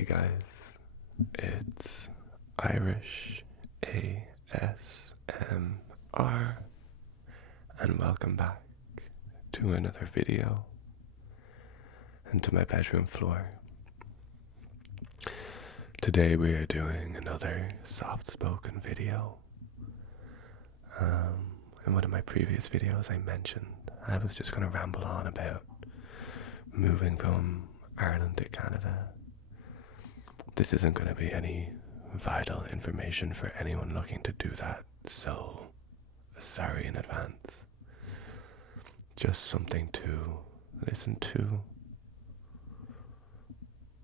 Hey guys, it's Irish ASMR and welcome back to another video and to my bedroom floor. Today we are doing another soft-spoken video. In one of my previous videos I mentioned I was just going to ramble on about moving from Ireland to Canada. This isn't going to be any vital information for anyone looking to do that, so sorry in advance. Just something to listen to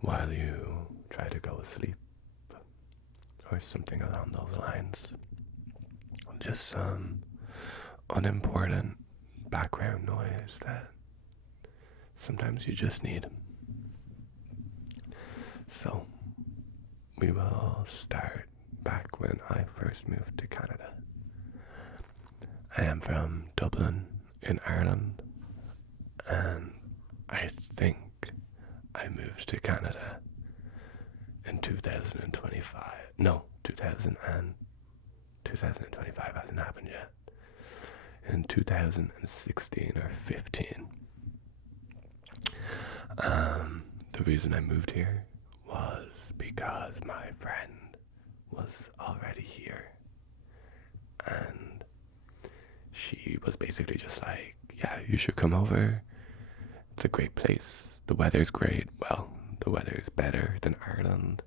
while you try to go asleep, or something along those lines. Just some unimportant background noise that sometimes you just need. So, we will start back when I first moved to Canada. I am from Dublin in Ireland, and I think I moved to Canada in 2025. No, 2025 hasn't happened yet. In 2016 or 15. The reason I moved here was because my friend was already here, and she was basically just like, yeah, you should come over. It's a great place. The weather's great. Well, the weather's better than Ireland.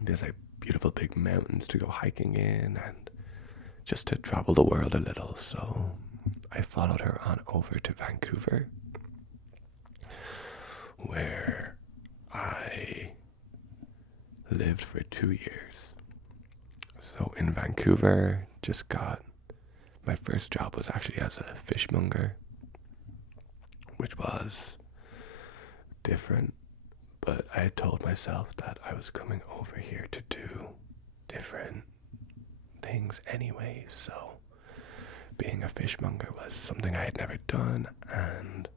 There's like beautiful big mountains to go hiking in and just to travel the world a little. So I followed her on over to Vancouver, where I lived for 2 years. So in Vancouver, just got my first job was actually as a fishmonger, which was different, but I had told myself that I was coming over here to do different things anyway, so being a fishmonger was something I had never done and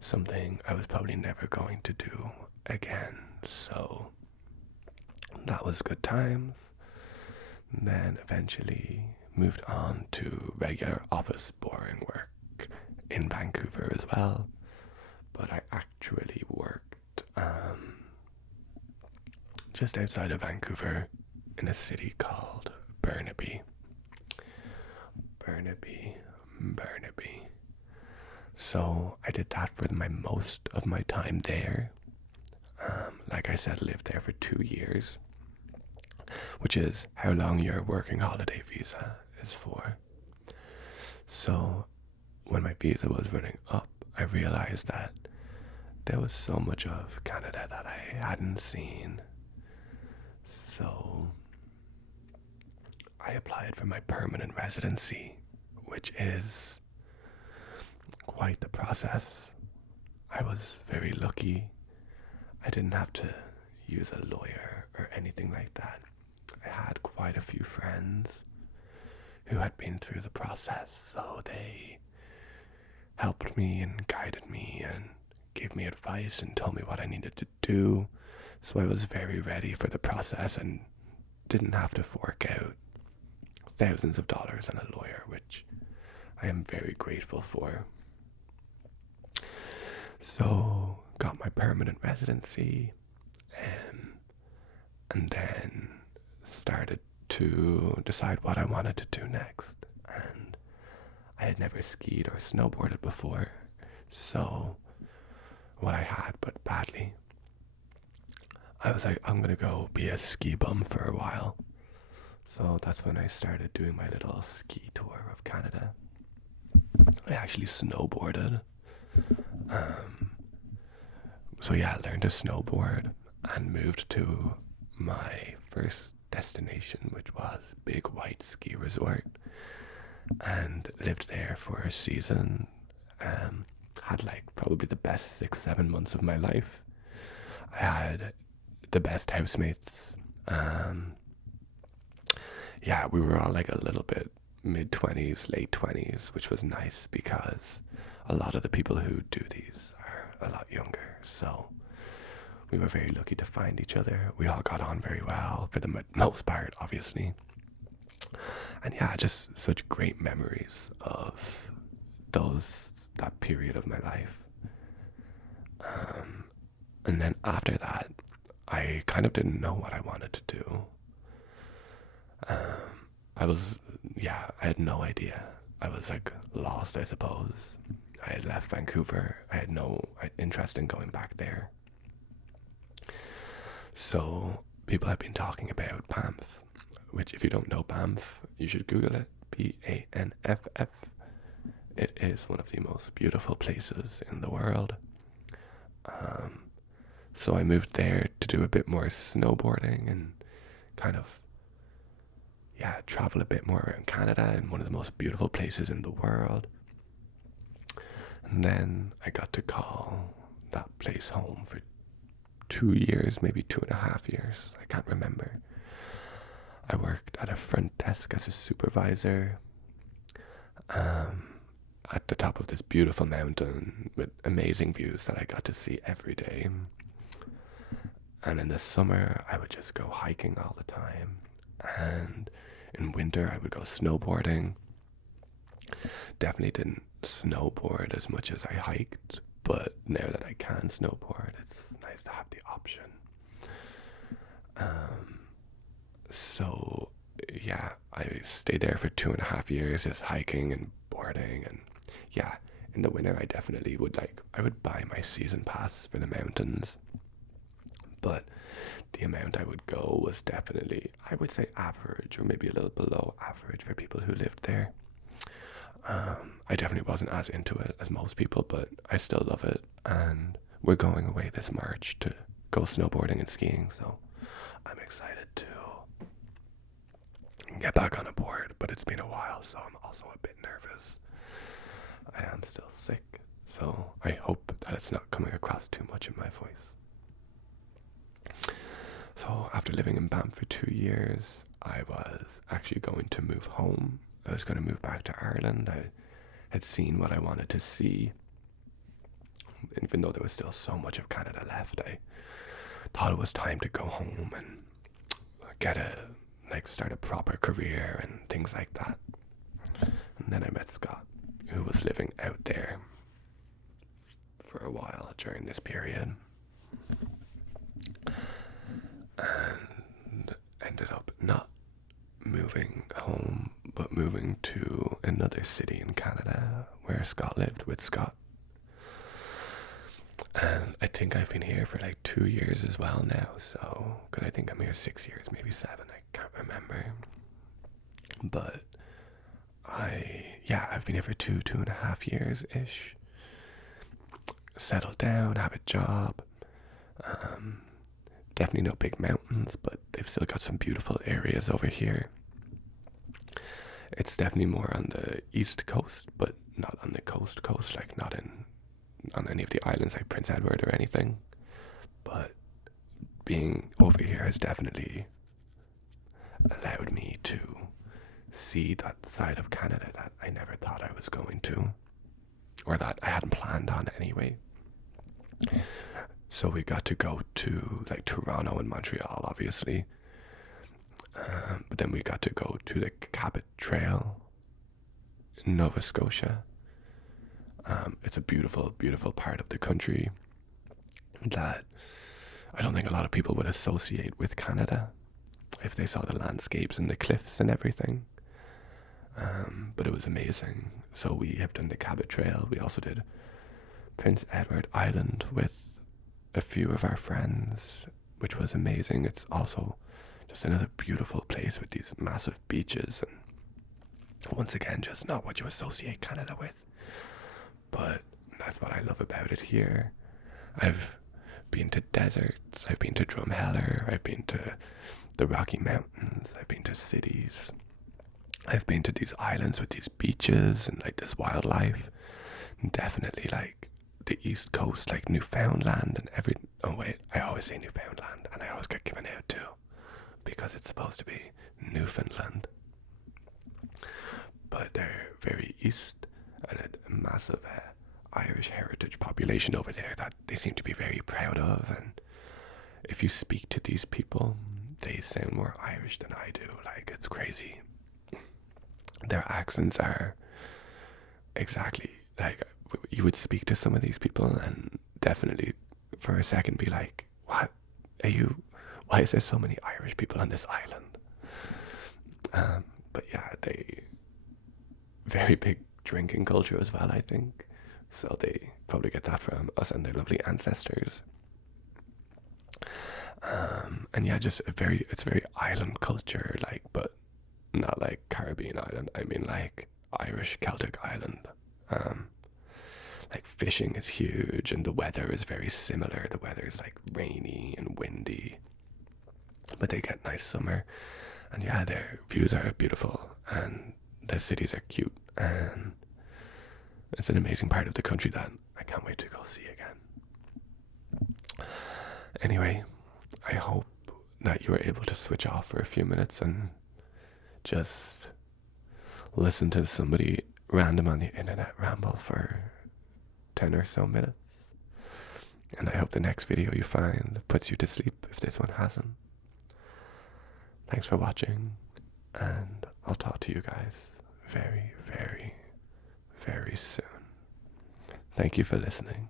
something I was probably never going to do again, so that was good times. Then eventually moved on to regular office boring work in Vancouver as well, but I actually worked just outside of Vancouver in a city called Burnaby. So I did that for most of my time there. Like I said, lived there for 2 years, which is how long your working holiday visa is for. So when my visa was running up, I realized that there was so much of Canada that I hadn't seen. So I applied for my permanent residency, which is quite the process. I was very lucky. I didn't have to use a lawyer or anything like that. I had quite a few friends who had been through the process, so they helped me and guided me and gave me advice and told me what I needed to do. So I was very ready for the process and didn't have to fork out thousands of dollars on a lawyer, which I am very grateful for. So got my permanent residency, and then started to decide what I wanted to do next. And I had never skied or snowboarded before, so what I had, but badly, I was like, I'm gonna go be a ski bum for a while. So that's when I started doing my little ski tour of Canada. I actually snowboarded. So yeah, I learned to snowboard and moved to my first destination, which was Big White Ski Resort, and lived there for a season. Had like probably the best 6-7 months of my life. I had the best housemates. Yeah, we were all like a little bit mid-20s, late 20s, which was nice because a lot of the people who do these are a lot younger. So we were very lucky to find each other. We all got on very well for the most part, obviously. And yeah, just such great memories of that period of my life. And then after that, I kind of didn't know what I wanted to do. I had no idea. I was like lost, I suppose. I had left Vancouver. I had no interest in going back there. So people have been talking about Banff, which if you don't know Banff, you should Google it. Banff. It is one of the most beautiful places in the world. So I moved there to do a bit more snowboarding and kind of, travel a bit more around Canada in one of the most beautiful places in the world. And then I got to call that place home for 2 years, maybe 2.5 years. I can't remember. I worked at a front desk as a supervisor at the top of this beautiful mountain with amazing views that I got to see every day. And in the summer, I would just go hiking all the time. And in winter, I would go snowboarding. Definitely didn't snowboard as much as I hiked, but now that I can snowboard, it's nice to have the option. So yeah, I stayed there for 2.5 years, just hiking and boarding, and yeah, in the winter I definitely would I would buy my season pass for the mountains, but the amount I would go was definitely, I would say, average or maybe a little below average for people who lived there. I definitely wasn't as into it as most people, but I still love it, and we're going away this March to go snowboarding and skiing, so I'm excited to get back on a board, but it's been a while, so I'm also a bit nervous. I am still sick, so I hope that it's not coming across too much in my voice. So after living in Banff for 2 years, I was actually going to move home. I was going to move back to Ireland. I had seen what I wanted to see. Even though there was still so much of Canada left, I thought it was time to go home and start a proper career and things like that. And then I met Scott, who was living out there for a while during this period, and ended up not moving home, but moving to another city in Canada where Scott lived with Scott. And I think I've been here for 2 years as well now, so, because I think I'm here 6 years, maybe 7, I can't remember. But I've been here for 2.5 years-ish. Settled down, have a job. Definitely no big mountains, but they've still got some beautiful areas over here. It's definitely more on the east coast, but not on the coast, not on any of the islands like Prince Edward or anything. But being over here has definitely allowed me to see that side of Canada that I never thought I was going to, or that I hadn't planned on anyway. So we got to go to Toronto and Montreal, obviously. But then we got to go to the Cabot Trail in Nova Scotia. It's a beautiful, beautiful part of the country that I don't think a lot of people would associate with Canada if they saw the landscapes and the cliffs and everything. But it was amazing. So we have done the Cabot Trail. We also did Prince Edward Island with a few of our friends, which was amazing. It's also just another beautiful place with these massive beaches, and once again, just not what you associate Canada with. But that's what I love about it here. I've been to deserts, I've been to Drumheller, I've been to the Rocky Mountains, I've been to cities, I've been to these islands with these beaches and this wildlife. Definitely the East Coast, Newfoundland and I always say Newfoundland and I always get given out too, because it's supposed to be Newfoundland. But they're very east, and a massive Irish heritage population over there that they seem to be very proud of, and if you speak to these people, they sound more Irish than I do. Like, it's crazy. Their accents are exactly like, you would speak to some of these people and definitely for a second be like, what are you, why is there so many Irish people on this island? But yeah, they very big drinking culture as well, I think. So they probably get that from us and their lovely ancestors. And yeah, just it's very island culture, like, but not like Caribbean island. I mean like Irish Celtic island. Like fishing is huge, and the weather is very similar. The weather is like rainy and windy, but they get nice summer. And yeah, their views are beautiful, and their cities are cute, and it's an amazing part of the country that I can't wait to go see again. Anyway, I hope that you were able to switch off for a few minutes and just listen to somebody random on the internet ramble for 10 or so minutes. And I hope the next video you find puts you to sleep if this one hasn't. Thanks for watching, and I'll talk to you guys very, very, very soon. Thank you for listening.